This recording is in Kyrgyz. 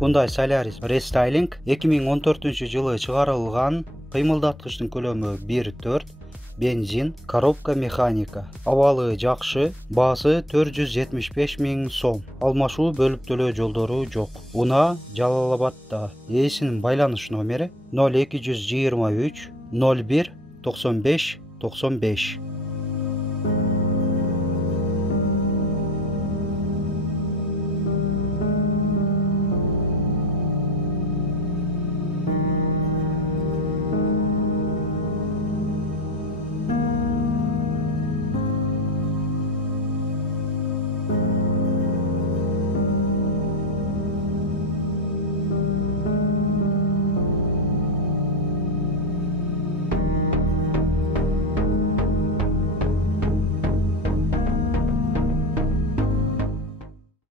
Hyundai Solaris Restyling 2014-жылы чыгарылган. Кыймылдаткычтын көлөмү 1.4, бензин, коробка механика. Абалы жакшы, баасы 475 000 сом. Алмашуу бөлүп төлөө жолдору жок. Уна Жалалабадта. Ээсинин байланыш номери 0223 01 95 95.